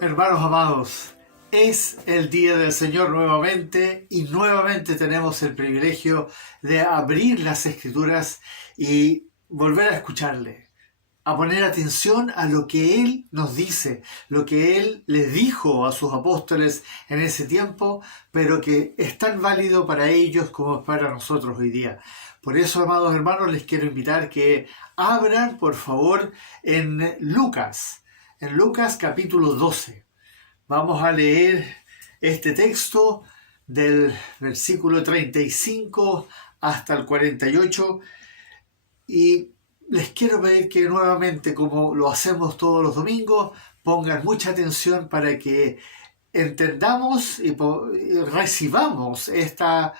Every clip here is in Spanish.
Hermanos amados, es el día del Señor nuevamente y nuevamente tenemos el privilegio de abrir las Escrituras y volver a escucharle, a poner atención a lo que Él nos dice, lo que Él les dijo a sus apóstoles en ese tiempo, pero que es tan válido para ellos como para nosotros hoy día. Por eso, amados hermanos, les quiero invitar que abran, por favor, en Lucas capítulo 12. Vamos a leer este texto del versículo 35 hasta el 48 y les quiero pedir que nuevamente, como lo hacemos todos los domingos, pongan mucha atención para que entendamos y recibamos esta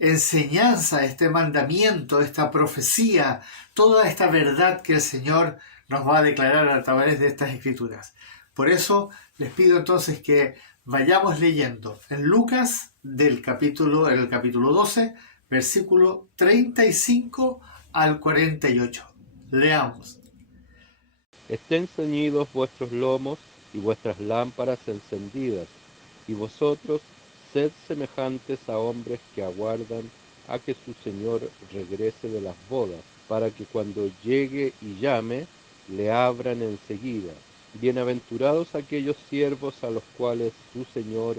enseñanza, este mandamiento, esta profecía, toda esta verdad que el Señor nos va a declarar a través de estas escrituras. Por eso les pido entonces que vayamos leyendo en Lucas en el capítulo 12, versículo 35 al 48. Leamos. Estén ceñidos vuestros lomos y vuestras lámparas encendidas, y vosotros sed semejantes a hombres que aguardan a que su Señor regrese de las bodas, para que cuando llegue y llame, le abran enseguida. Bienaventurados aquellos siervos a los cuales su Señor,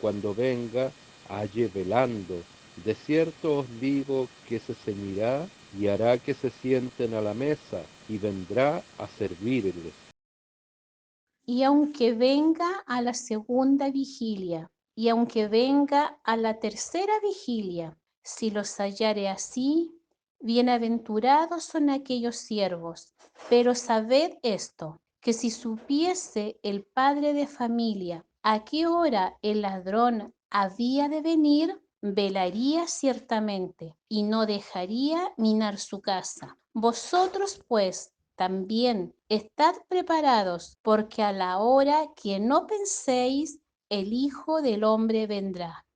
cuando venga, halle velando. De cierto os digo que se ceñirá y hará que se sienten a la mesa, y vendrá a servirles. Y aunque venga a la segunda vigilia, y aunque venga a la tercera vigilia, si los hallare así, bienaventurados son aquellos siervos. Pero sabed esto, que si supiese el padre de familia a qué hora el ladrón había de venir, velaría ciertamente y no dejaría minar su casa. Vosotros, pues, también estad preparados, porque a la hora que no penséis, el Hijo del Hombre vendrá.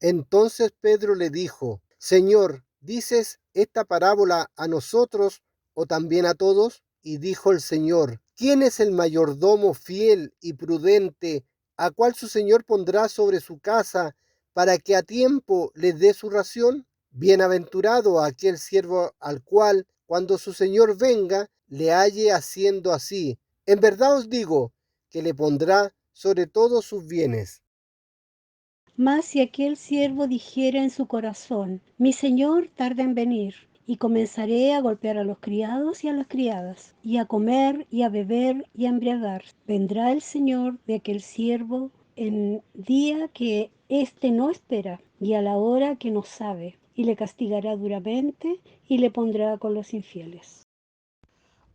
Entonces Pedro le dijo: Señor, ¿dices esta parábola a nosotros o también a todos? Y dijo el Señor: ¿Quién es el mayordomo fiel y prudente, a cual su Señor pondrá sobre su casa para que a tiempo les dé su ración? Bienaventurado aquel siervo al cual, cuando su Señor venga, le halle haciendo así. En verdad os digo que le pondrá sobre todos sus bienes. Mas si aquel siervo dijera en su corazón: mi señor tarda en venir, y comenzaré a golpear a los criados y a las criadas, y a comer y a beber y a embriagar, vendrá el señor de aquel siervo en día que éste no espera, y a la hora que no sabe, y le castigará duramente, y le pondrá con los infieles.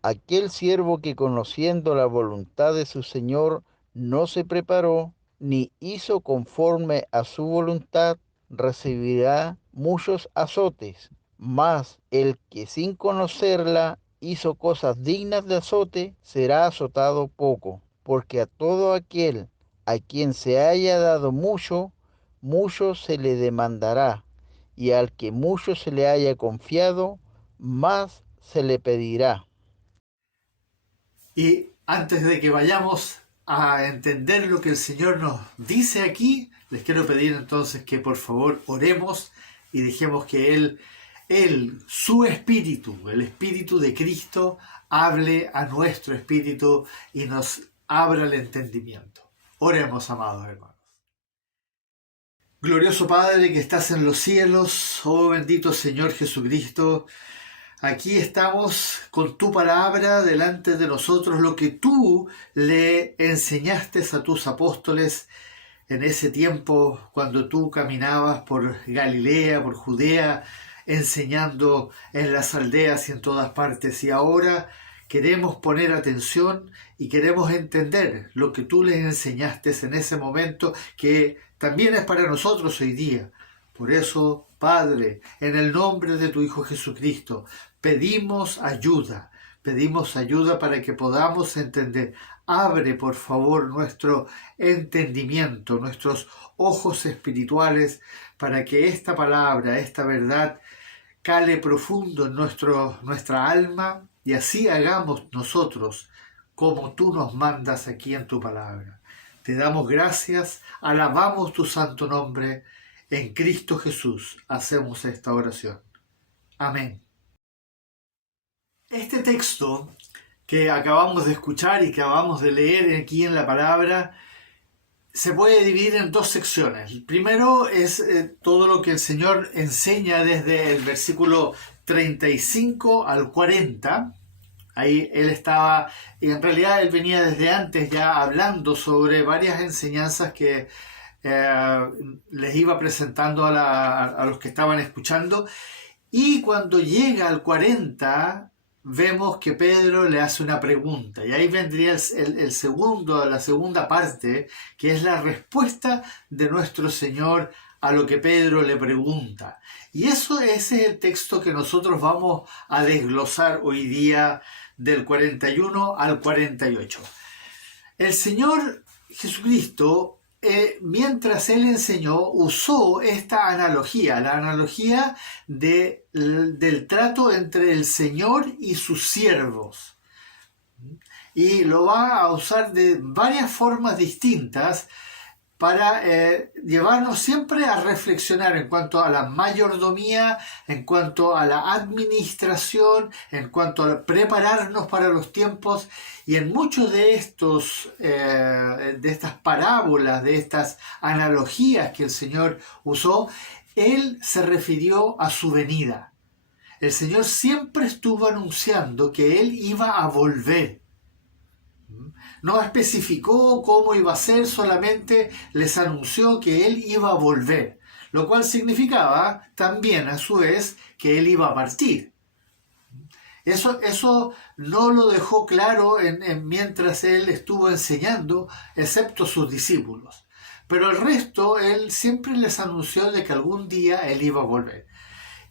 Aquel siervo que, conociendo la voluntad de su Señor, no se preparó ni hizo conforme a su voluntad, recibirá muchos azotes. Mas el que sin conocerla hizo cosas dignas de azote, será azotado poco. Porque a todo aquel a quien se haya dado mucho, mucho se le demandará, y al que mucho se le haya confiado, más se le pedirá. Y antes de que vayamos a entender lo que el Señor nos dice aquí, les quiero pedir entonces que por favor oremos y dejemos que su espíritu, el espíritu de Cristo, hable a nuestro espíritu y nos abra el entendimiento. Oremos, amados hermanos. Glorioso Padre que estás en los cielos, oh bendito Señor Jesucristo, aquí estamos con tu palabra delante de nosotros, lo que tú le enseñaste a tus apóstoles en ese tiempo cuando tú caminabas por Galilea, por Judea, enseñando en las aldeas y en todas partes. Y ahora queremos poner atención y queremos entender lo que tú les enseñaste en ese momento, que también es para nosotros hoy día. Por eso, Padre, en el nombre de tu Hijo Jesucristo, pedimos ayuda para que podamos entender. Abre, por favor, nuestro entendimiento, nuestros ojos espirituales, para que esta palabra, esta verdad, cale profundo en nuestra alma y así hagamos nosotros como tú nos mandas aquí en tu palabra. Te damos gracias, alabamos tu santo nombre. En Cristo Jesús hacemos esta oración. Amén. Este texto que acabamos de escuchar y que acabamos de leer aquí en la palabra se puede dividir en dos secciones. El primero es todo lo que el Señor enseña desde el versículo 35 al 40. Ahí él estaba, y en realidad él venía desde antes ya hablando sobre varias enseñanzas que les iba presentando a los que estaban escuchando. Y cuando llega al 40, vemos que Pedro le hace una pregunta. Y ahí vendría la segunda parte, que es la respuesta de nuestro Señor a lo que Pedro le pregunta. Y ese es el texto que nosotros vamos a desglosar hoy día del 41 al 48. El Señor Jesucristo, mientras Él enseñó, usó esta analogía, la analogía del trato entre el Señor y sus siervos. Y lo va a usar de varias formas distintas para llevarnos siempre a reflexionar en cuanto a la mayordomía, en cuanto a la administración, en cuanto a prepararnos para los tiempos. Y en muchos de estas parábolas, de estas analogías que el Señor usó, Él se refirió a su venida. El Señor siempre estuvo anunciando que Él iba a volver. No especificó cómo iba a ser, solamente les anunció que Él iba a volver, lo cual significaba también a su vez que Él iba a partir. Eso no lo dejó claro mientras Él estuvo enseñando, excepto sus discípulos. Pero el resto, Él siempre les anunció de que algún día Él iba a volver.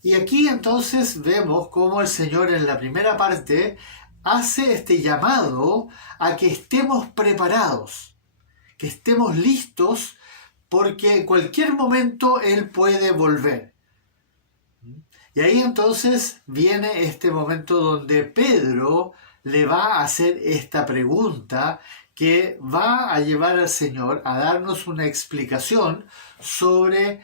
Y aquí entonces vemos cómo el Señor en la primera parte hace este llamado a que estemos preparados, que estemos listos, porque en cualquier momento Él puede volver. Y ahí entonces viene este momento donde Pedro le va a hacer esta pregunta que va a llevar al Señor a darnos una explicación sobre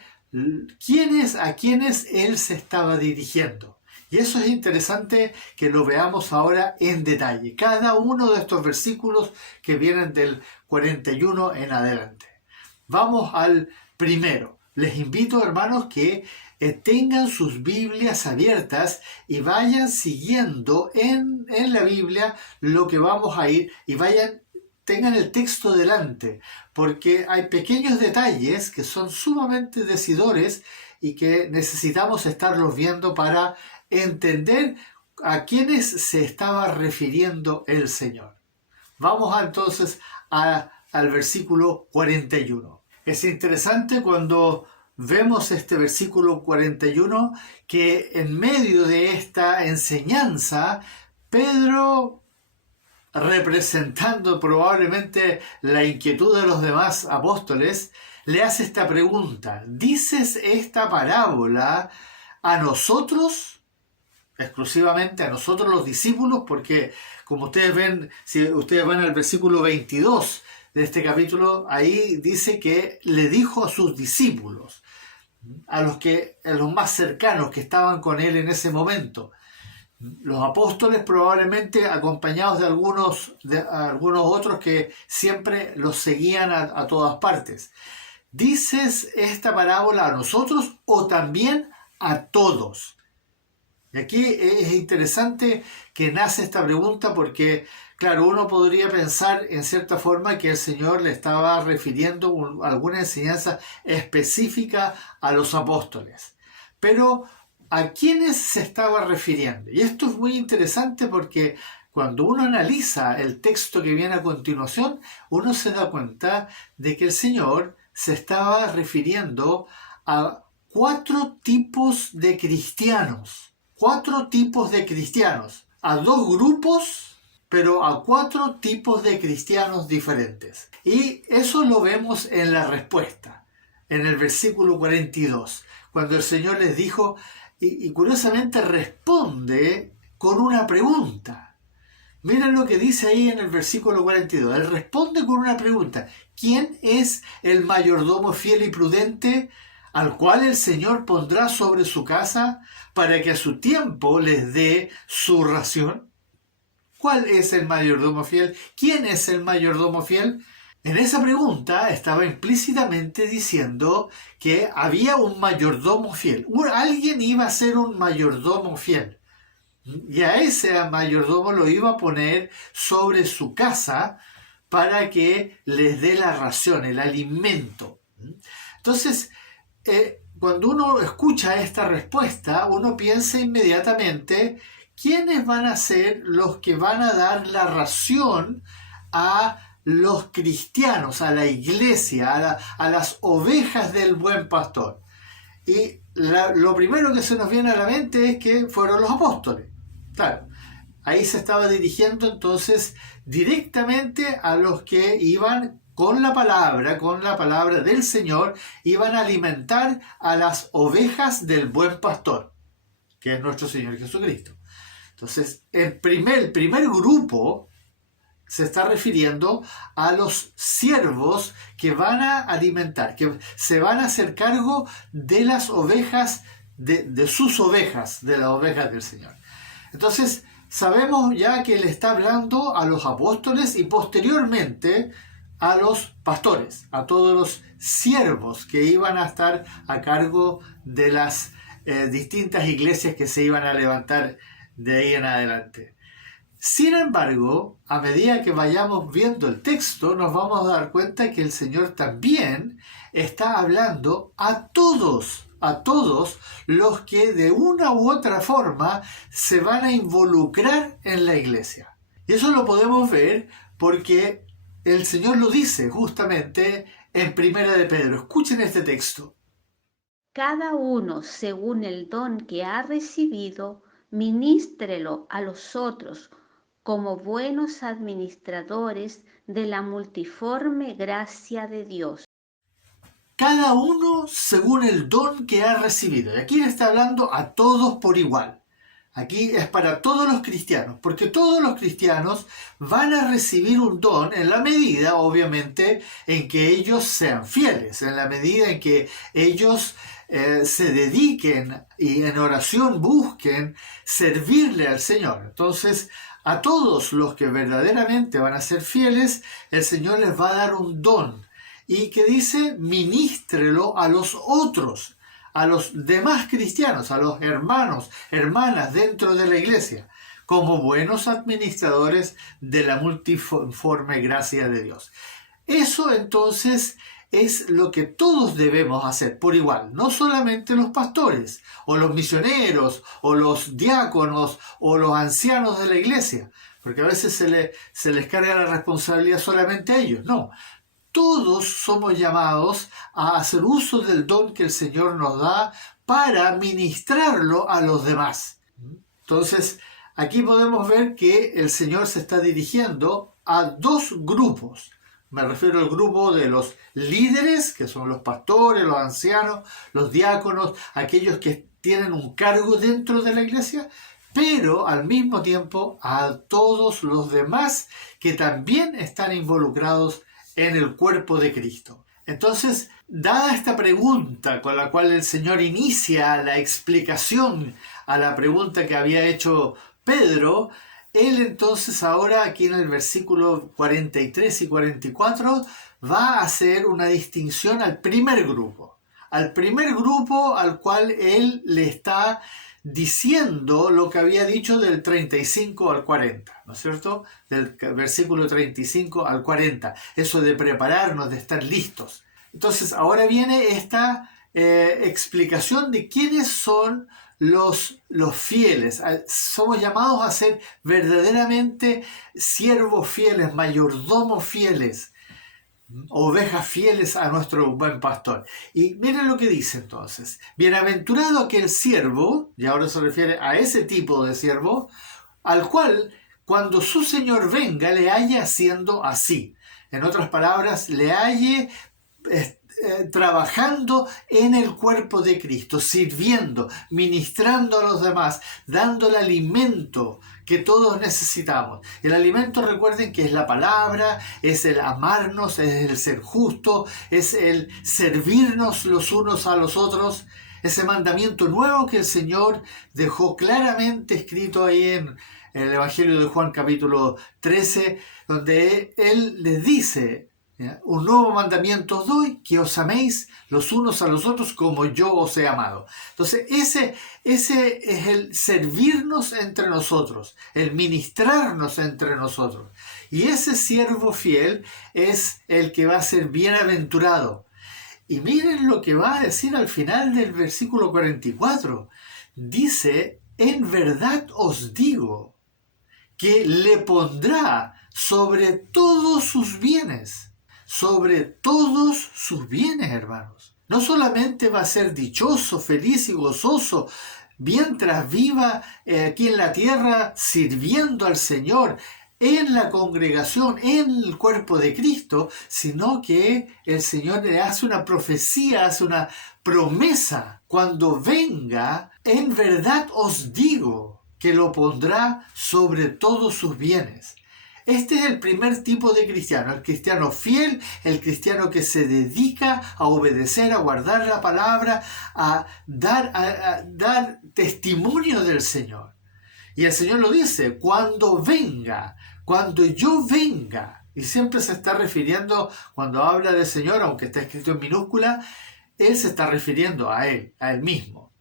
a quiénes Él se estaba dirigiendo. Y eso es interesante que lo veamos ahora en detalle. Cada uno de estos versículos que vienen del 41 en adelante. Vamos al primero. Les invito, hermanos, que tengan sus Biblias abiertas y vayan siguiendo en la Biblia lo que vamos a ir y tengan el texto delante, porque hay pequeños detalles que son sumamente decidores y que necesitamos estarlos viendo para entender a quiénes se estaba refiriendo el Señor. Vamos entonces al versículo 41. Es interesante cuando vemos este versículo 41 que en medio de esta enseñanza, Pedro, representando probablemente la inquietud de los demás apóstoles, le hace esta pregunta: ¿dices esta parábola a nosotros? Exclusivamente a nosotros los discípulos, porque como ustedes ven, si ustedes van al versículo 22 de este capítulo, ahí dice que le dijo a sus discípulos, a los más cercanos que estaban con él en ese momento. Los apóstoles probablemente acompañados de algunos otros que siempre los seguían a todas partes. ¿Dices esta parábola a nosotros o también a todos? Y aquí es interesante que nace esta pregunta porque, claro, uno podría pensar en cierta forma que el Señor le estaba refiriendo alguna enseñanza específica a los apóstoles. Pero, ¿a quiénes se estaba refiriendo? Y esto es muy interesante porque cuando uno analiza el texto que viene a continuación, uno se da cuenta de que el Señor se estaba refiriendo a 4 tipos de cristianos. 4 tipos de cristianos, a 2 grupos, pero a 4 tipos de cristianos diferentes. Y eso lo vemos en la respuesta, en el versículo 42, cuando el Señor les dijo, y curiosamente responde con una pregunta. Miren lo que dice ahí en el versículo 42. Él responde con una pregunta. ¿Quién es el mayordomo fiel y prudente al cual el Señor pondrá sobre su casa para que a su tiempo les dé su ración? ¿Cuál es el mayordomo fiel? ¿Quién es el mayordomo fiel? En esa pregunta estaba implícitamente diciendo que había un mayordomo fiel. Alguien iba a ser un mayordomo fiel. Y a ese mayordomo lo iba a poner sobre su casa para que les dé la ración, el alimento. Entonces, cuando uno escucha esta respuesta, uno piensa inmediatamente, ¿quiénes van a ser los que van a dar la ración a los cristianos, a la iglesia, a las ovejas del buen pastor? Y lo primero que se nos viene a la mente es que fueron los apóstoles. Claro, ahí se estaba dirigiendo entonces directamente a los que iban con la palabra del Señor, iban a alimentar a las ovejas del buen pastor, que es nuestro Señor Jesucristo. Entonces, el primer grupo se está refiriendo a los siervos que van a alimentar, que se van a hacer cargo de las ovejas, de sus ovejas, de las ovejas del Señor. Entonces, sabemos ya que Él está hablando a los apóstoles y posteriormente a los pastores, a todos los siervos que iban a estar a cargo de las distintas iglesias que se iban a levantar de ahí en adelante. Sin embargo, a medida que vayamos viendo el texto, nos vamos a dar cuenta que el Señor también está hablando a todos los que de una u otra forma se van a involucrar en la iglesia. Y eso lo podemos ver porque el Señor lo dice justamente en Primera de Pedro. Escuchen este texto. Cada uno, según el don que ha recibido, ministrelo a los otros como buenos administradores de la multiforme gracia de Dios. Cada uno según el don que ha recibido. Y aquí le está hablando a todos por igual. Aquí es para todos los cristianos, porque todos los cristianos van a recibir un don en la medida, obviamente, en que ellos sean fieles, en la medida en que ellos se dediquen y en oración busquen servirle al Señor. Entonces, a todos los que verdaderamente van a ser fieles, el Señor les va a dar un don. Y que dice, ministrelo a los otros, a los demás cristianos, a los hermanos, hermanas dentro de la iglesia, como buenos administradores de la multiforme gracia de Dios. Eso entonces es lo que todos debemos hacer por igual, no solamente los pastores, o los misioneros, o los diáconos, o los ancianos de la iglesia, porque a veces se les carga la responsabilidad solamente a ellos. No, todos somos llamados a hacer uso del don que el Señor nos da para ministrarlo a los demás. Entonces, aquí podemos ver que el Señor se está dirigiendo a dos grupos. Me refiero al grupo de los líderes, que son los pastores, los ancianos, los diáconos, aquellos que tienen un cargo dentro de la iglesia, pero al mismo tiempo a todos los demás que también están involucrados en el cuerpo de Cristo. Entonces, dada esta pregunta con la cual el Señor inicia la explicación a la pregunta que había hecho Pedro, Él entonces ahora aquí en el versículo 43 y 44 va a hacer una distinción al primer grupo al cual Él le está diciendo lo que había dicho del 35 al 40, ¿no es cierto? Del versículo 35 al 40, eso de prepararnos, de estar listos. Entonces ahora viene esta explicación de quiénes son los fieles. Somos llamados a ser verdaderamente siervos fieles, mayordomos fieles, ovejas fieles a nuestro buen pastor. Y miren lo que dice entonces: bienaventurado aquel siervo, y ahora se refiere a ese tipo de siervo, al cual cuando su señor venga le halle haciendo así. En otras palabras, le halle trabajando en el cuerpo de Cristo, sirviendo, ministrando a los demás, dándole alimento que todos necesitamos. El alimento, recuerden que es la palabra, es el amarnos, es el ser justo, es el servirnos los unos a los otros. Ese mandamiento nuevo que el Señor dejó claramente escrito ahí en el Evangelio de Juan capítulo 13, donde Él les dice: un nuevo mandamiento os doy, que os améis los unos a los otros como yo os he amado. Entonces ese es el servirnos entre nosotros, el ministrarnos entre nosotros. Y ese siervo fiel es el que va a ser bienaventurado. Y miren lo que va a decir al final del versículo 44. Dice: en verdad os digo que le pondrá sobre todos sus bienes. Sobre todos sus bienes, hermanos. No solamente va a ser dichoso, feliz y gozoso mientras viva aquí en la tierra sirviendo al Señor, en la congregación, en el cuerpo de Cristo, sino que el Señor le hace una profecía, hace una promesa. Cuando venga, en verdad os digo que lo pondrá sobre todos sus bienes. Este es el primer tipo de cristiano, el cristiano fiel, el cristiano que se dedica a obedecer, a guardar la palabra, a dar testimonio del Señor. Y el Señor lo dice: cuando venga, cuando yo venga. Y siempre se está refiriendo, cuando habla del Señor, aunque está escrito en minúscula, Él se está refiriendo a Él mismo.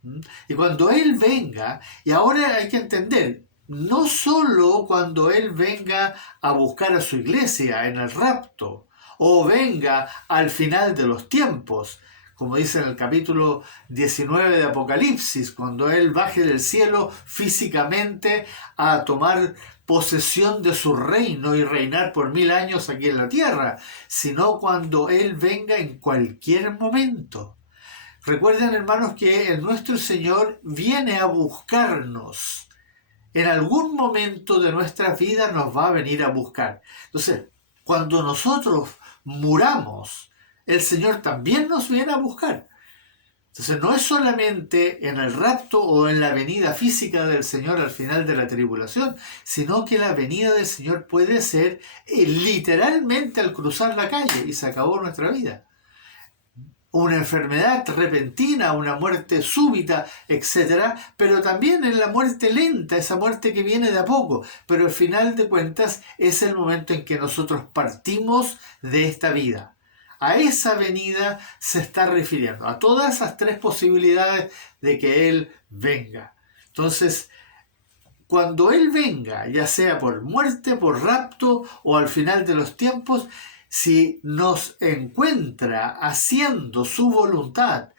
Y cuando Él venga, y ahora hay que entender, no solo cuando Él venga a buscar a su iglesia en el rapto, o venga al final de los tiempos, como dice en el capítulo 19 de Apocalipsis, cuando Él baje del cielo físicamente a tomar posesión de su reino y reinar por 1000 años aquí en la tierra, sino cuando Él venga en cualquier momento. Recuerden, hermanos, que nuestro Señor viene a buscarnos. En algún momento de nuestra vida nos va a venir a buscar. Entonces, cuando nosotros muramos, el Señor también nos viene a buscar. Entonces, no es solamente en el rapto o en la venida física del Señor al final de la tribulación, sino que la venida del Señor puede ser literalmente al cruzar la calle y se acabó nuestra vida. Una enfermedad repentina, una muerte súbita, etc. Pero también en la muerte lenta, esa muerte que viene de a poco. Pero al final de cuentas es el momento en que nosotros partimos de esta vida. A esa venida se está refiriendo, a todas esas tres posibilidades de que Él venga. Entonces, cuando Él venga, ya sea por muerte, por rapto o al final de los tiempos, si nos encuentra haciendo su voluntad,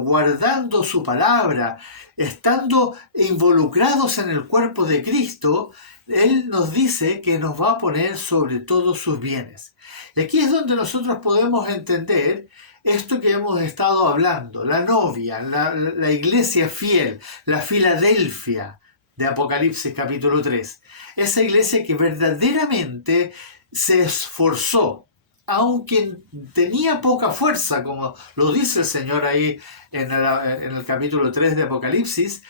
guardando su palabra, estando involucrados en el cuerpo de Cristo, Él nos dice que nos va a poner sobre todos sus bienes. Y aquí es donde nosotros podemos entender esto que hemos estado hablando, la novia, la iglesia fiel, la Filadelfia de Apocalipsis capítulo 3. Esa iglesia que verdaderamente se esforzó, aunque tenía poca fuerza, como lo dice el Señor ahí en el capítulo 3 de Apocalipsis,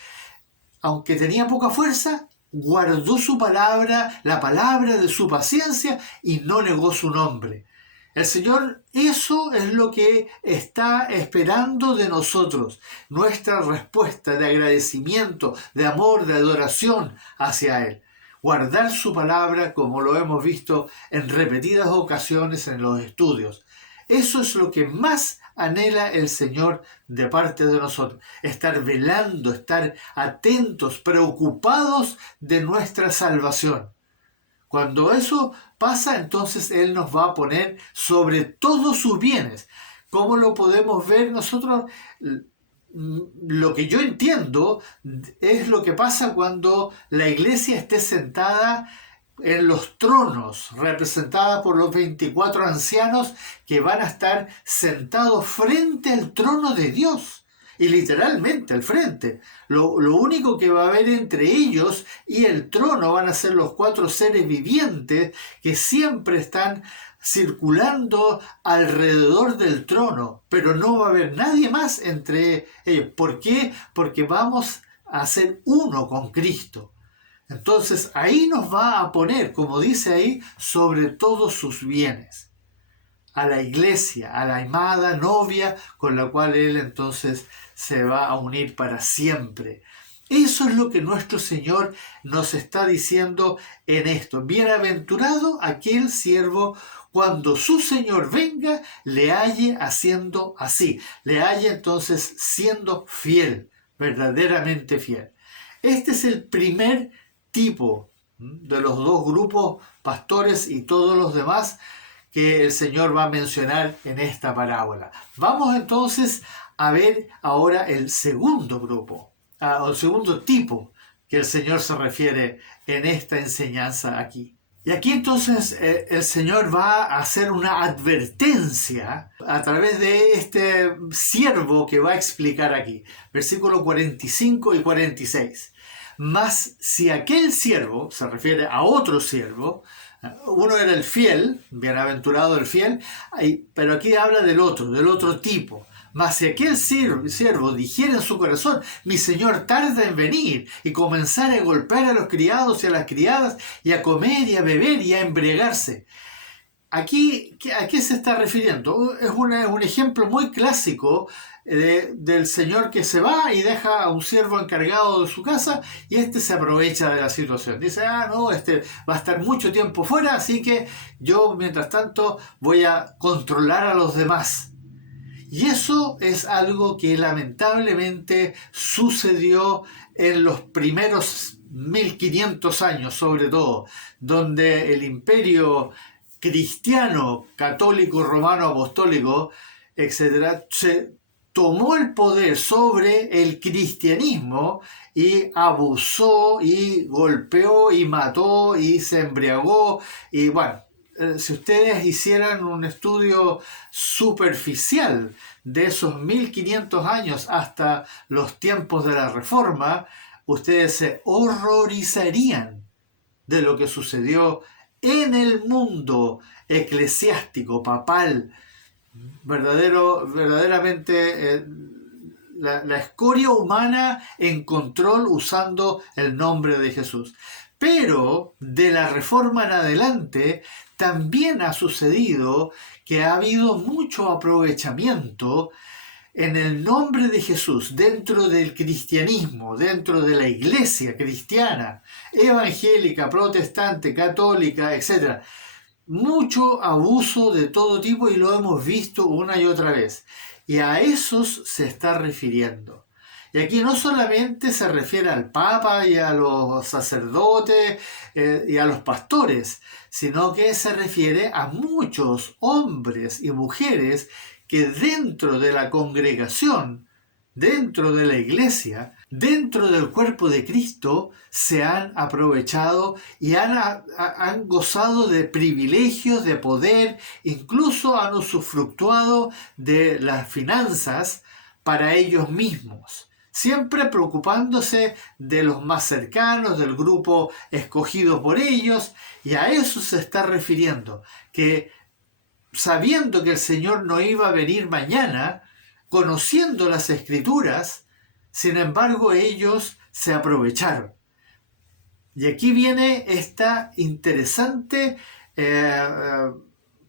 aunque tenía poca fuerza, guardó su palabra, la palabra de su paciencia, y no negó su nombre. El Señor, eso es lo que está esperando de nosotros, nuestra respuesta de agradecimiento, de amor, de adoración hacia Él. Guardar su palabra, como lo hemos visto en repetidas ocasiones en los estudios. Eso es lo que más anhela el Señor de parte de nosotros. Estar velando, estar atentos, preocupados de nuestra salvación. Cuando eso pasa, entonces Él nos va a poner sobre todos sus bienes. ¿Cómo lo podemos ver nosotros? Lo que yo entiendo es lo que pasa cuando la iglesia esté sentada en los tronos, representada por los 24 ancianos que van a estar sentados frente al trono de Dios, y literalmente al frente. Lo único que va a haber entre ellos y el trono van a ser los 4 seres vivientes que siempre están circulando alrededor del trono, pero no va a haber nadie más entre ellos. ¿Por qué? Porque vamos a ser uno con Cristo. Entonces ahí nos va a poner, como dice ahí, sobre todos sus bienes, a la iglesia, a la amada novia con la cual Él entonces se va a unir para siempre. Eso es lo que nuestro Señor nos está diciendo en esto. Bienaventurado aquel siervo cuando su Señor venga, le halle haciendo así, le halle entonces siendo fiel, verdaderamente fiel. Este es el primer tipo de los dos grupos, pastores y todos los demás, que el Señor va a mencionar en esta parábola. Vamos entonces a ver ahora el segundo grupo, o el segundo tipo que el Señor se refiere en esta enseñanza aquí. Y aquí entonces el Señor va a hacer una advertencia a través de este siervo que va a explicar aquí. Versículos 45 y 46. Mas si aquel siervo, se refiere a otro siervo, uno era el fiel, bienaventurado el fiel, pero aquí habla del otro tipo. Mas si aquel siervo dijera en su corazón, mi señor tarda en venir, y comenzara a golpear a los criados y a las criadas, y a comer y a beber y a embriagarse. Aquí, ¿a qué se está refiriendo? Es un ejemplo muy clásico del señor que se va y deja a un siervo encargado de su casa y este se aprovecha de la situación. Dice, no, este va a estar mucho tiempo fuera, así que yo mientras tanto voy a controlar a los demás. Y eso es algo que lamentablemente sucedió en los primeros 1500 años, sobre todo, donde el imperio cristiano, católico, romano, apostólico, etc., se tomó el poder sobre el cristianismo y abusó y golpeó y mató y se embriagó y bueno, si ustedes hicieran un estudio superficial de esos 1500 años hasta los tiempos de la Reforma, ustedes se horrorizarían de lo que sucedió en el mundo eclesiástico, papal, verdaderamente la escoria humana en control usando el nombre de Jesús. Pero de la Reforma en adelante también ha sucedido que ha habido mucho aprovechamiento en el nombre de Jesús dentro del cristianismo, dentro de la iglesia cristiana, evangélica, protestante, católica, etc. Mucho abuso de todo tipo y lo hemos visto una y otra vez. Y a esos se está refiriendo. Y aquí no solamente se refiere al Papa y a los sacerdotes y a los pastores, sino que se refiere a muchos hombres y mujeres que dentro de la congregación, dentro de la iglesia, dentro del cuerpo de Cristo, se han aprovechado y han gozado de privilegios, de poder, incluso han usufructuado de las finanzas para ellos mismos. Siempre preocupándose de los más cercanos, del grupo escogido por ellos, y a eso se está refiriendo, que sabiendo que el Señor no iba a venir mañana, conociendo las Escrituras, sin embargo ellos se aprovecharon. Y aquí viene esta interesante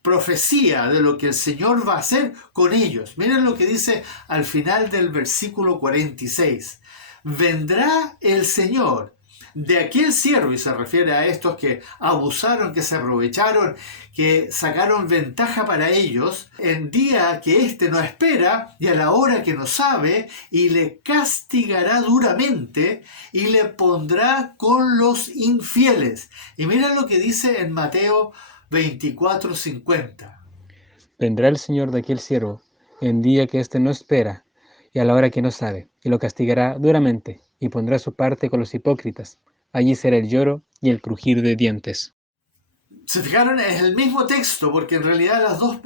profecía de lo que el Señor va a hacer con ellos. Miren lo que dice al final del versículo 46. Vendrá el Señor de aquel siervo, y se refiere a estos que abusaron, que se aprovecharon, que sacaron ventaja para ellos, en día que éste no espera y a la hora que no sabe, y le castigará duramente y le pondrá con los infieles. Y miren lo que dice en Mateo 24:50. Vendrá el Señor de aquel siervo en día que éste no espera y a la hora que no sabe, y lo castigará duramente, y pondrá su parte con los hipócritas. Allí será el lloro y el crujir de dientes. ¿Se fijaron? Es el mismo texto, porque en realidad las dos,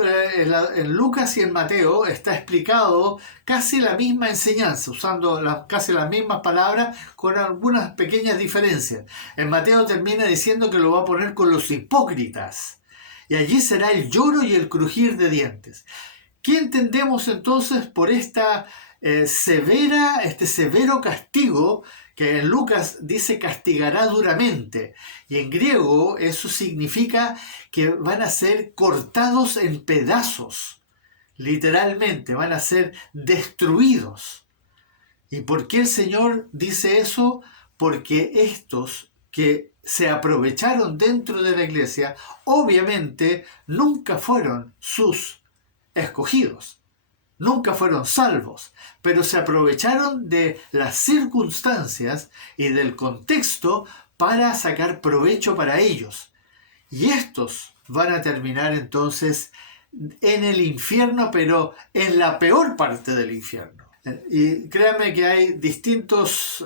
en Lucas y en Mateo, está explicado casi la misma enseñanza, usando casi las mismas palabras, con algunas pequeñas diferencias. En Mateo termina diciendo que lo va a poner con los hipócritas, y allí será el lloro y el crujir de dientes. ¿Qué entendemos entonces por esta este severo castigo, que en Lucas dice castigará duramente, y en griego eso significa que van a ser cortados en pedazos, literalmente, van a ser destruidos. ¿Y por qué el Señor dice eso? Porque estos que se aprovecharon dentro de la iglesia, obviamente nunca fueron sus escogidos. Nunca fueron salvos, pero se aprovecharon de las circunstancias y del contexto para sacar provecho para ellos. Y estos van a terminar entonces en el infierno, pero en la peor parte del infierno. Y créanme que hay distintas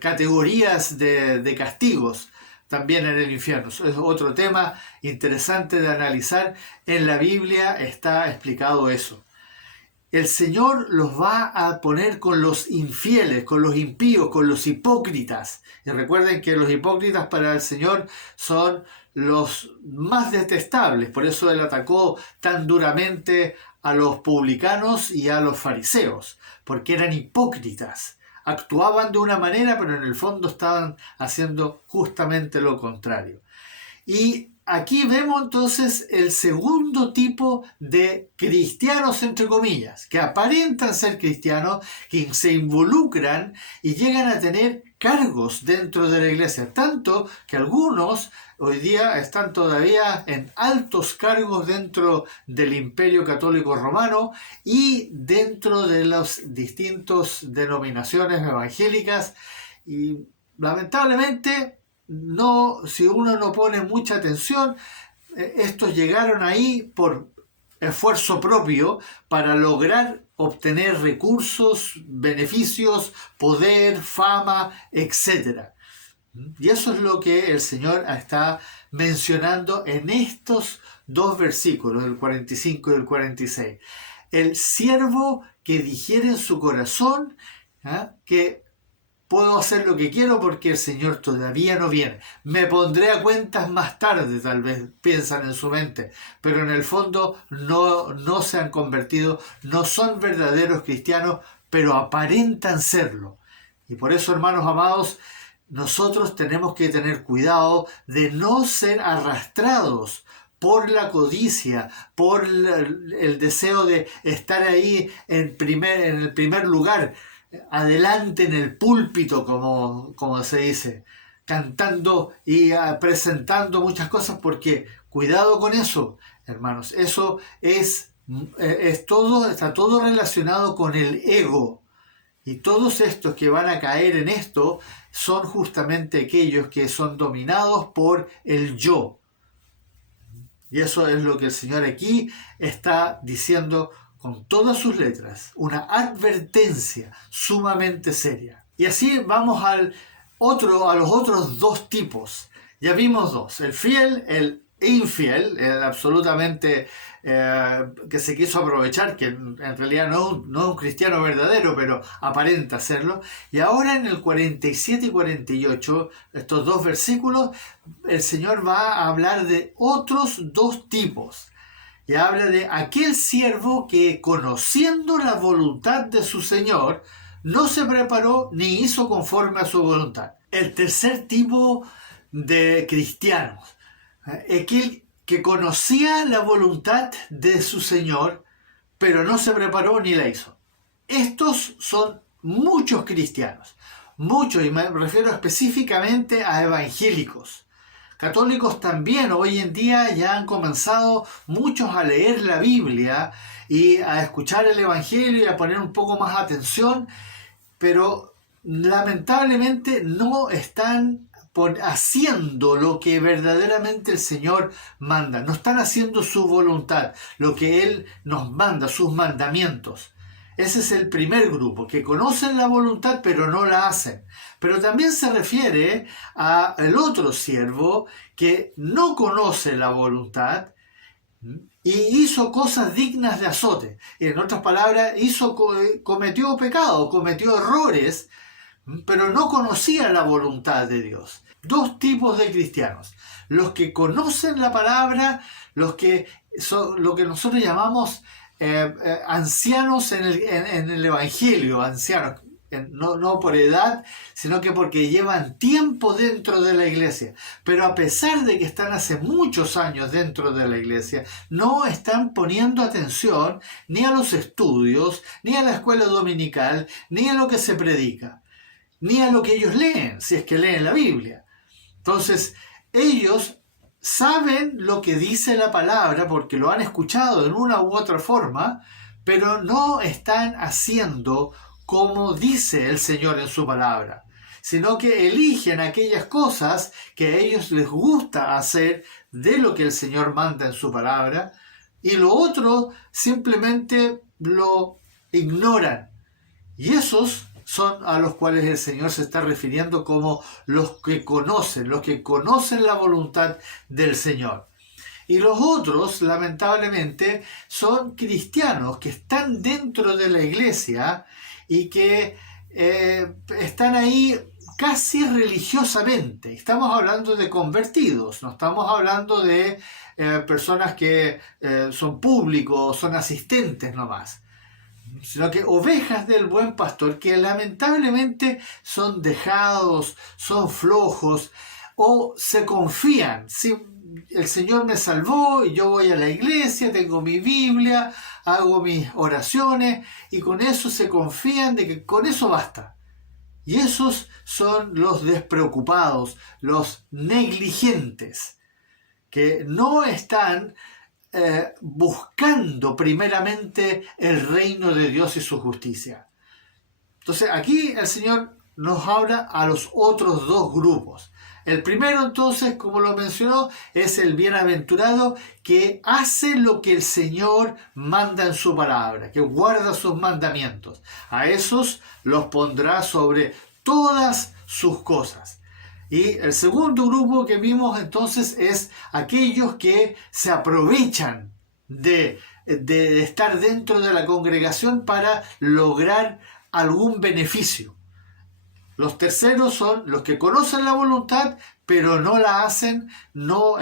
categorías de castigos también en el infierno. Es otro tema interesante de analizar. En la Biblia está explicado eso. El Señor los va a poner con los infieles, con los impíos, con los hipócritas. Y recuerden que los hipócritas para el Señor son los más detestables. Por eso Él atacó tan duramente a los publicanos y a los fariseos, porque eran hipócritas. Actuaban de una manera, pero en el fondo estaban haciendo justamente lo contrario. Y aquí vemos entonces el segundo tipo de cristianos, entre comillas, que aparentan ser cristianos, que se involucran y llegan a tener cargos dentro de la iglesia, tanto que algunos hoy día están todavía en altos cargos dentro del Imperio Católico Romano y dentro de las distintas denominaciones evangélicas, y lamentablemente no, si uno no pone mucha atención, estos llegaron ahí por esfuerzo propio para lograr obtener recursos, beneficios, poder, fama, etc. Y eso es lo que el Señor está mencionando en estos dos versículos, el 45 y el 46. El siervo que dijere en su corazón, que puedo hacer lo que quiero porque el Señor todavía no viene. Me pondré a cuentas más tarde, tal vez piensan en su mente, pero en el fondo no se han convertido, no son verdaderos cristianos, pero aparentan serlo. Y por eso, hermanos amados, nosotros tenemos que tener cuidado de no ser arrastrados por la codicia, por el deseo de estar ahí en el primer lugar, adelante en el púlpito, como se dice, cantando y presentando muchas cosas, porque cuidado con eso, hermanos, eso está todo relacionado con el ego, y todos estos que van a caer en esto son justamente aquellos que son dominados por el yo, y eso es lo que el Señor aquí está diciendo con todas sus letras, una advertencia sumamente seria. Y así vamos a los otros dos tipos. Ya vimos dos, el fiel, el infiel, el absolutamente que se quiso aprovechar, que en realidad no es un cristiano verdadero, pero aparenta serlo. Y ahora en el 47 y 48, estos dos versículos, el Señor va a hablar de otros dos tipos. Y habla de aquel siervo que, conociendo la voluntad de su Señor, no se preparó ni hizo conforme a su voluntad. El tercer tipo de cristianos, aquel que conocía la voluntad de su Señor, pero no se preparó ni la hizo. Estos son muchos cristianos, muchos, y me refiero específicamente a evangélicos. Católicos también hoy en día ya han comenzado muchos a leer la Biblia y a escuchar el Evangelio y a poner un poco más atención, pero lamentablemente no están haciendo lo que verdaderamente el Señor manda, no están haciendo su voluntad, lo que Él nos manda, sus mandamientos. Ese es el primer grupo, que conocen la voluntad pero no la hacen. Pero también se refiere al otro siervo que no conoce la voluntad y hizo cosas dignas de azote. Y en otras palabras, cometió pecado, cometió errores, pero no conocía la voluntad de Dios. Dos tipos de cristianos: los que conocen la palabra, lo que nosotros llamamos ancianos en el Evangelio, ancianos, no por edad, sino que porque llevan tiempo dentro de la iglesia. Pero a pesar de que están hace muchos años dentro de la iglesia, no están poniendo atención ni a los estudios, ni a la escuela dominical, ni a lo que se predica, ni a lo que ellos leen, si es que leen la Biblia. Entonces, ellos saben lo que dice la palabra porque lo han escuchado en una u otra forma, pero no están haciendo como dice el Señor en su palabra, sino que eligen aquellas cosas que a ellos les gusta hacer de lo que el Señor manda en su palabra, y lo otro simplemente lo ignoran. Y esos son a los cuales el Señor se está refiriendo como los que conocen la voluntad del Señor. Y los otros, lamentablemente, son cristianos que están dentro de la iglesia y que están ahí casi religiosamente. Estamos hablando de convertidos, no estamos hablando de personas que son públicos, son asistentes nomás, sino que ovejas del buen pastor que lamentablemente son dejados, son flojos o se confían. El Señor me salvó y yo voy a la iglesia, tengo mi Biblia, hago mis oraciones y con eso se confían de que con eso basta. Y esos son los despreocupados, los negligentes, que no están buscando primeramente el reino de Dios y su justicia. Entonces aquí el Señor nos habla a los otros dos grupos. El primero, entonces, como lo mencionó, es el bienaventurado que hace lo que el Señor manda en su palabra, que guarda sus mandamientos. A esos los pondrá sobre todas sus cosas. Y el segundo grupo que vimos entonces es aquellos que se aprovechan de estar dentro de la congregación para lograr algún beneficio. Los terceros son los que conocen la voluntad, pero no la hacen, no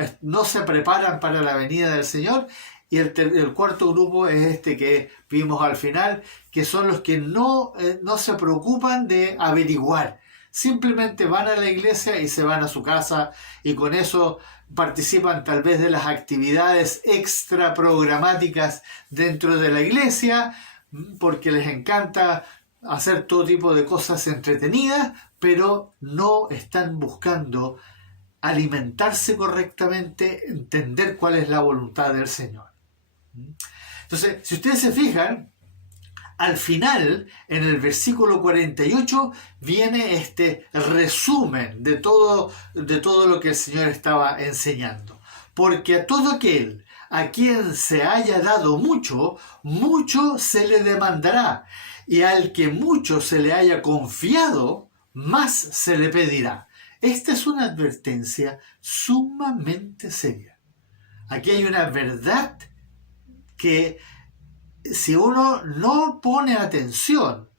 se preparan para la venida del Señor. Y el cuarto grupo es este que vimos al final, que son los que no se preocupan de averiguar. Simplemente van a la iglesia y se van a su casa y con eso participan tal vez de las actividades extra programáticas dentro de la iglesia, porque les encanta hacer todo tipo de cosas entretenidas, pero no están buscando alimentarse correctamente, entender cuál es la voluntad del Señor. Entonces, si ustedes se fijan, al final, en el versículo 48, viene este resumen de todo lo que el Señor estaba enseñando. Porque a todo aquel a quien se haya dado mucho, mucho se le demandará. Y al que mucho se le haya confiado, más se le pedirá. Esta es una advertencia sumamente seria. Aquí hay una verdad que si uno no pone atención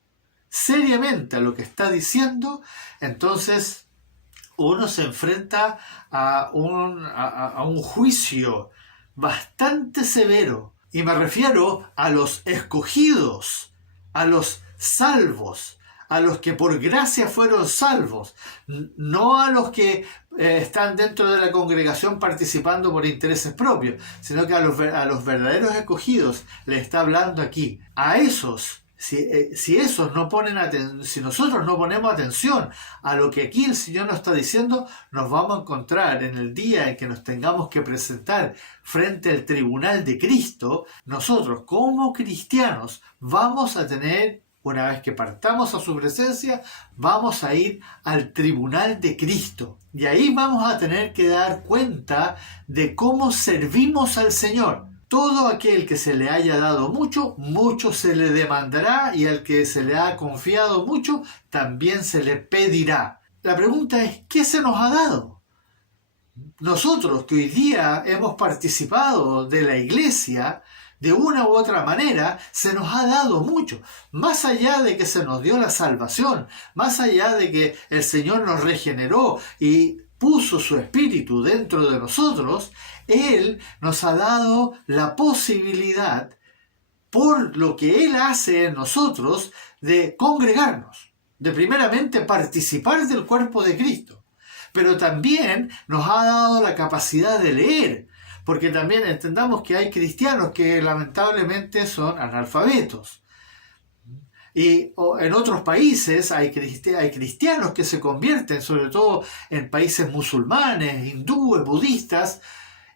seriamente a lo que está diciendo, entonces uno se enfrenta a un juicio bastante severo. Y me refiero a los escogidos, a los salvos, a los que por gracia fueron salvos, no a los que están dentro de la congregación participando por intereses propios, sino que a los verdaderos escogidos le está hablando aquí. A esos, si nosotros no ponemos atención a lo que aquí el Señor nos está diciendo, nos vamos a encontrar en el día en que nos tengamos que presentar frente al tribunal de Cristo. Nosotros como cristianos vamos a tener, una vez que partamos a su presencia, vamos a ir al tribunal de Cristo. Y ahí vamos a tener que dar cuenta de cómo servimos al Señor. Todo aquel que se le haya dado mucho, mucho se le demandará, y al que se le ha confiado mucho, también se le pedirá. La pregunta es, ¿qué se nos ha dado? Nosotros que hoy día hemos participado de la iglesia, de una u otra manera, se nos ha dado mucho. Más allá de que se nos dio la salvación, más allá de que el Señor nos regeneró y puso su espíritu dentro de nosotros, Él nos ha dado la posibilidad por lo que Él hace en nosotros de congregarnos, de primeramente participar del cuerpo de Cristo, pero también nos ha dado la capacidad de leer, porque también entendamos que hay cristianos que lamentablemente son analfabetos. Y en otros países hay cristianos que se convierten, sobre todo en países musulmanes, hindúes, budistas,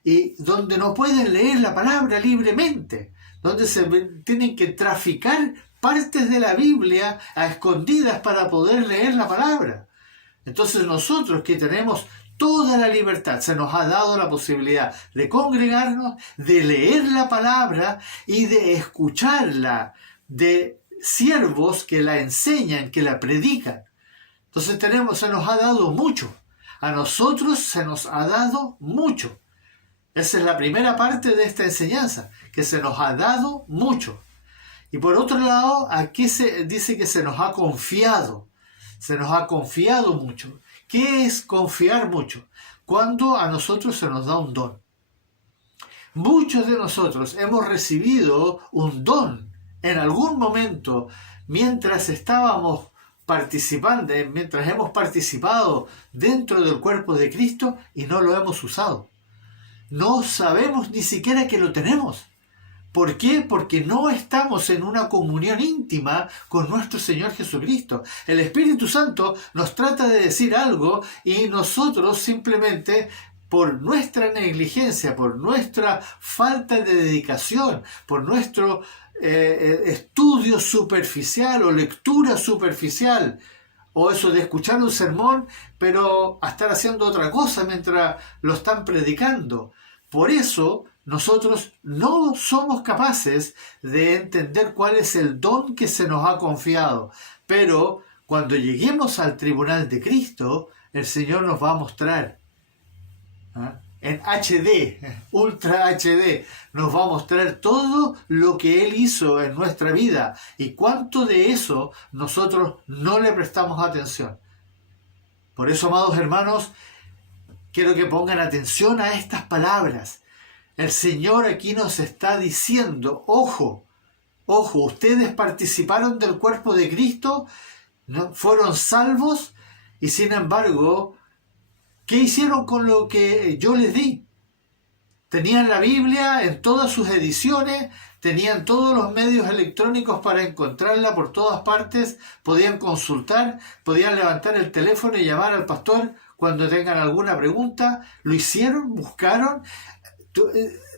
y donde no pueden leer la palabra libremente, donde se tienen que traficar partes de la Biblia a escondidas para poder leer la palabra. Entonces nosotros que tenemos toda la libertad, se nos ha dado la posibilidad de congregarnos, de leer la palabra y de escucharla, de siervos que la enseñan, que la predican. Entonces se nos ha dado mucho. A nosotros se nos ha dado mucho. Esa es la primera parte de esta enseñanza, que se nos ha dado mucho. Y por otro lado, aquí se dice que se nos ha confiado. Se nos ha confiado mucho. ¿Qué es confiar mucho? Cuando a nosotros se nos da un don. Muchos de nosotros hemos recibido un don en algún momento mientras estábamos participando, mientras hemos participado dentro del cuerpo de Cristo y no lo hemos usado. No sabemos ni siquiera que lo tenemos. ¿Por qué? Porque no estamos en una comunión íntima con nuestro Señor Jesucristo. El Espíritu Santo nos trata de decir algo y nosotros simplemente, por nuestra negligencia, por nuestra falta de dedicación, por nuestro estudio superficial o lectura superficial, o eso de escuchar un sermón, pero a estar haciendo otra cosa mientras lo están predicando. Por eso nosotros no somos capaces de entender cuál es el don que se nos ha confiado. Pero cuando lleguemos al tribunal de Cristo, el Señor nos va a mostrar, en HD, Ultra HD, nos va a mostrar todo lo que Él hizo en nuestra vida y cuánto de eso nosotros no le prestamos atención. Por eso, amados hermanos, quiero que pongan atención a estas palabras. El Señor aquí nos está diciendo, ojo, ustedes participaron del cuerpo de Cristo, ¿no? Fueron salvos y sin embargo, ¿qué hicieron con lo que yo les di? Tenían la Biblia en todas sus ediciones, tenían todos los medios electrónicos para encontrarla por todas partes, podían consultar, podían levantar el teléfono y llamar al pastor cuando tengan alguna pregunta. ¿Lo hicieron? ¿Buscaron?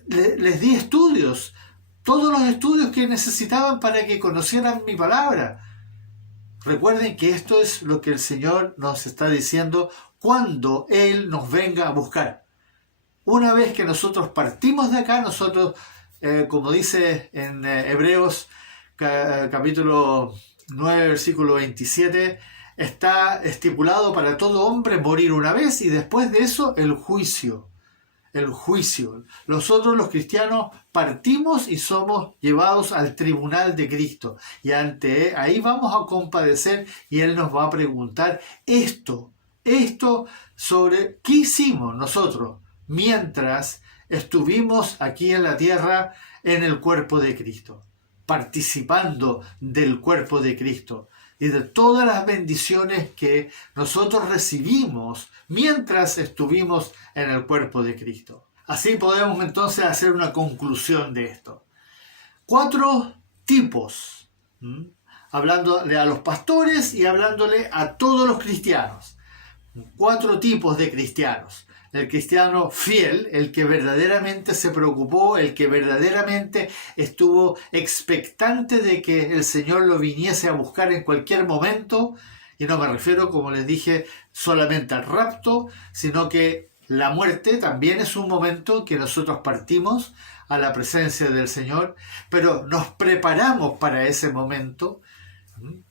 Les di estudios, todos los estudios que necesitaban para que conocieran mi palabra. Recuerden que esto es lo que el Señor nos está diciendo cuando Él nos venga a buscar. Una vez que nosotros partimos de acá, nosotros, como dice en Hebreos capítulo 9, versículo 27, está estipulado para todo hombre morir una vez y después de eso el juicio. El juicio. Nosotros los cristianos partimos y somos llevados al tribunal de Cristo. Y ahí vamos a compadecer y Él nos va a preguntar esto sobre qué hicimos nosotros mientras estuvimos aquí en la tierra en el cuerpo de Cristo, participando del cuerpo de Cristo y de todas las bendiciones que nosotros recibimos mientras estuvimos en el cuerpo de Cristo. Así podemos entonces hacer una conclusión de esto. 4 tipos, hablándole a los pastores y hablándole a todos los cristianos. 4 tipos de cristianos. El cristiano fiel, el que verdaderamente se preocupó, el que verdaderamente estuvo expectante de que el Señor lo viniese a buscar en cualquier momento. Y no me refiero, como les dije, solamente al rapto, sino que la muerte también es un momento que nosotros partimos a la presencia del Señor, pero nos preparamos para ese momento.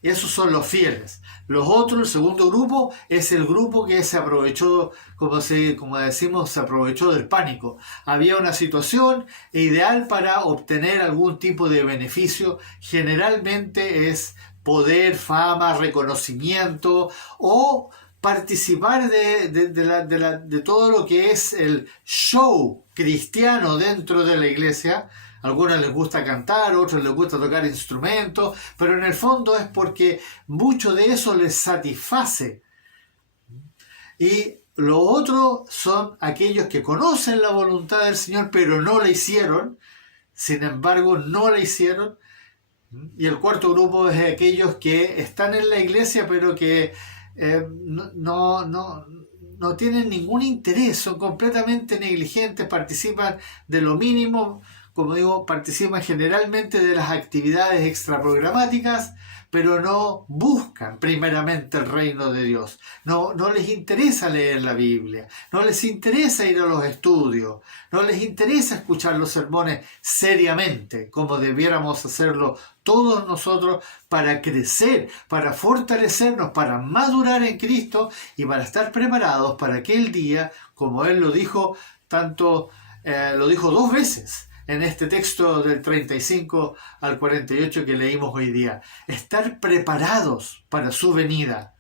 Y esos son los fieles. Los otros, el segundo grupo, es el grupo que se aprovechó, como decimos, se aprovechó del pánico. Había una situación ideal para obtener algún tipo de beneficio. Generalmente es poder, fama, reconocimiento o participar de todo lo que es el show cristiano dentro de la iglesia. A algunos les gusta cantar, a otros les gusta tocar instrumentos, pero en el fondo es porque mucho de eso les satisface. Y lo otro son aquellos que conocen la voluntad del Señor, pero no la hicieron. Sin embargo, no la hicieron. Y el cuarto grupo es aquellos que están en la iglesia, pero que no tienen ningún interés, son completamente negligentes, participan de lo mínimo, como digo, participan generalmente de las actividades extraprogramáticas, pero no buscan primeramente el reino de Dios. No les interesa leer la Biblia, no les interesa ir a los estudios, no les interesa escuchar los sermones seriamente, como debiéramos hacerlo todos nosotros para crecer, para fortalecernos, para madurar en Cristo y para estar preparados para aquel día, como Él lo dijo, lo dijo 2 veces en este texto del 35 al 48 que leímos hoy día. Estar preparados para su venida.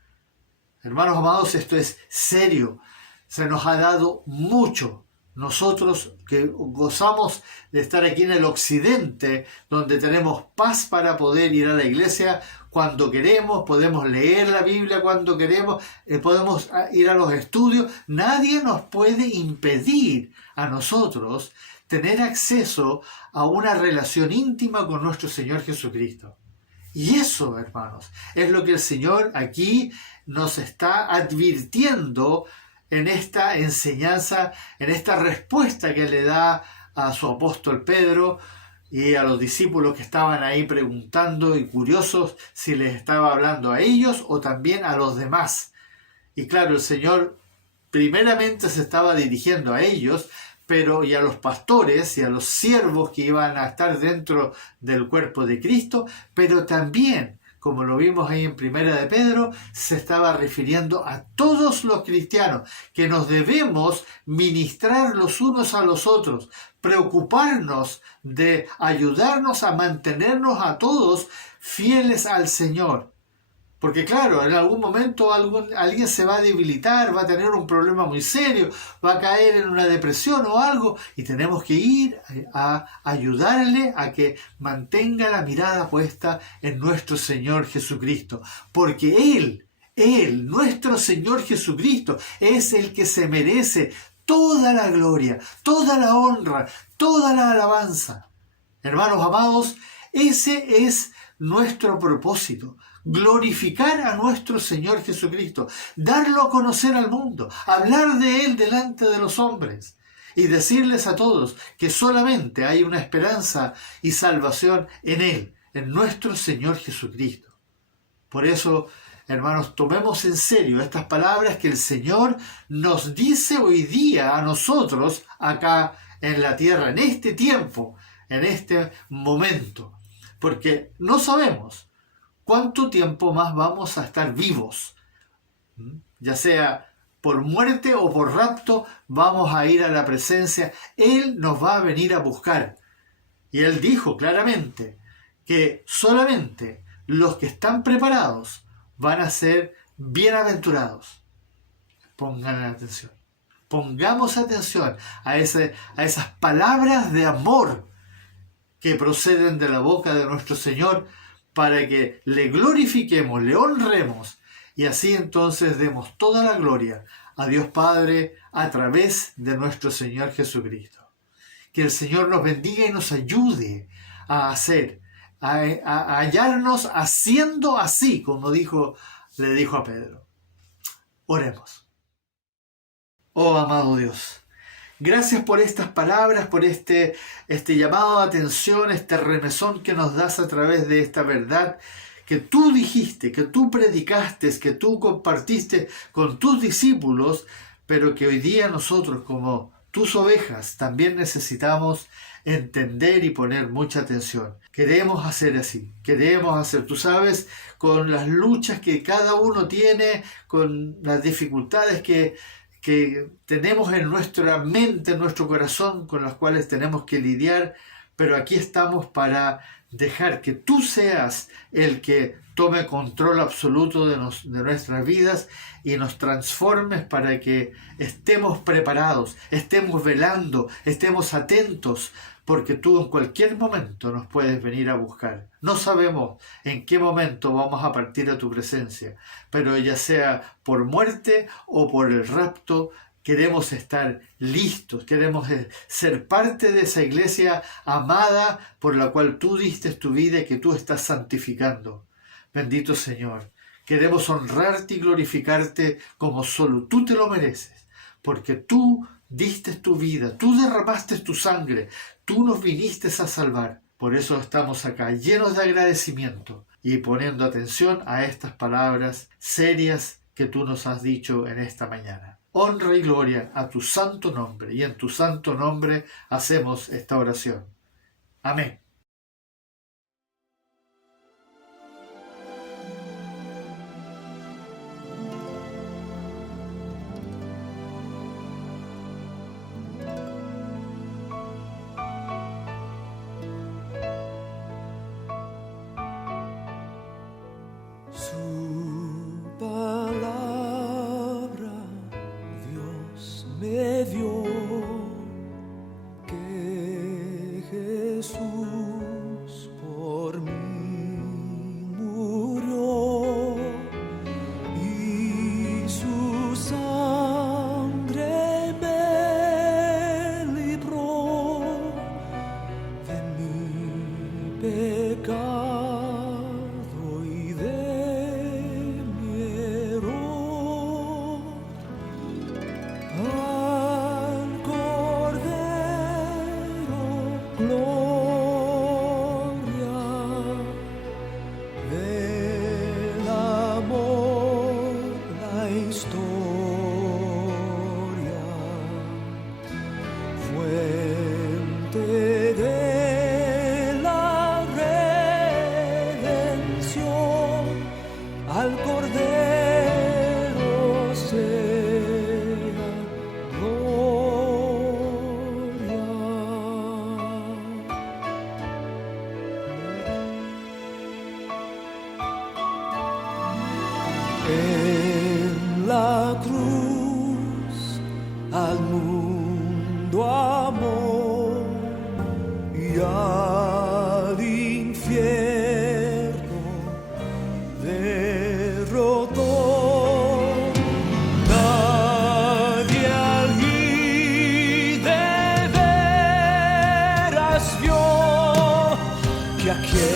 Hermanos amados, esto es serio. Se nos ha dado mucho. Nosotros que gozamos de estar aquí en el occidente, donde tenemos paz para poder ir a la iglesia cuando queremos, podemos leer la Biblia cuando queremos, podemos ir a los estudios. Nadie nos puede impedir a nosotros tener acceso a una relación íntima con nuestro Señor Jesucristo. Y eso, hermanos, es lo que el Señor aquí nos está advirtiendo en esta enseñanza, en esta respuesta que le da a su apóstol Pedro y a los discípulos que estaban ahí preguntando y curiosos si les estaba hablando a ellos o también a los demás. Y claro, el Señor primeramente se estaba dirigiendo a ellos, y a los pastores y a los siervos que iban a estar dentro del cuerpo de Cristo, pero también, como lo vimos ahí en Primera de Pedro, se estaba refiriendo a todos los cristianos, que nos debemos ministrar los unos a los otros, preocuparnos de ayudarnos a mantenernos a todos fieles al Señor. Porque claro, en algún momento alguien se va a debilitar, va a tener un problema muy serio, va a caer en una depresión o algo, y tenemos que ir a ayudarle a que mantenga la mirada puesta en nuestro Señor Jesucristo. Porque Él, nuestro Señor Jesucristo, es el que se merece toda la gloria, toda la honra, toda la alabanza. Hermanos amados, ese es nuestro propósito. Glorificar a nuestro Señor Jesucristo, darlo a conocer al mundo, hablar de Él delante de los hombres y decirles a todos que solamente hay una esperanza y salvación en Él, en nuestro Señor Jesucristo. Por eso, hermanos, tomemos en serio estas palabras que el Señor nos dice hoy día a nosotros acá en la tierra, en este tiempo, en este momento, porque no sabemos ¿cuánto tiempo más vamos a estar vivos? Ya sea por muerte o por rapto, vamos a ir a la presencia. Él nos va a venir a buscar. Y Él dijo claramente que solamente los que están preparados van a ser bienaventurados. Pongan atención. Pongamos atención a esas palabras de amor que proceden de la boca de nuestro Señor, para que le glorifiquemos, le honremos y así entonces demos toda la gloria a Dios Padre a través de nuestro Señor Jesucristo. Que el Señor nos bendiga y nos ayude a hallarnos haciendo así, como le dijo a Pedro. Oremos. Oh amado Dios, gracias por estas palabras, por este llamado de atención, este remesón que nos das a través de esta verdad que tú dijiste, que tú predicaste, que tú compartiste con tus discípulos, pero que hoy día nosotros como tus ovejas también necesitamos entender y poner mucha atención. Queremos hacer así, tú sabes, con las luchas que cada uno tiene, con las dificultades que tenemos en nuestra mente, en nuestro corazón, con las cuales tenemos que lidiar, pero aquí estamos para dejar que tú seas el que tome control absoluto de nuestras vidas y nos transformes para que estemos preparados, estemos velando, estemos atentos porque tú en cualquier momento nos puedes venir a buscar. No sabemos en qué momento vamos a partir a tu presencia, pero ya sea por muerte o por el rapto, queremos estar listos, queremos ser parte de esa iglesia amada por la cual tú diste tu vida y que tú estás santificando. Bendito Señor, queremos honrarte y glorificarte como solo tú te lo mereces, porque tú diste tu vida, tú derramaste tu sangre, tú nos viniste a salvar. Por eso estamos acá llenos de agradecimiento y poniendo atención a estas palabras serias que tú nos has dicho en esta mañana. Honra y gloria a tu santo nombre, y en tu santo nombre hacemos esta oración. Amén. En la cruz al mundo amó y al infierno derrotó. Nadie allí de veras vio que aquel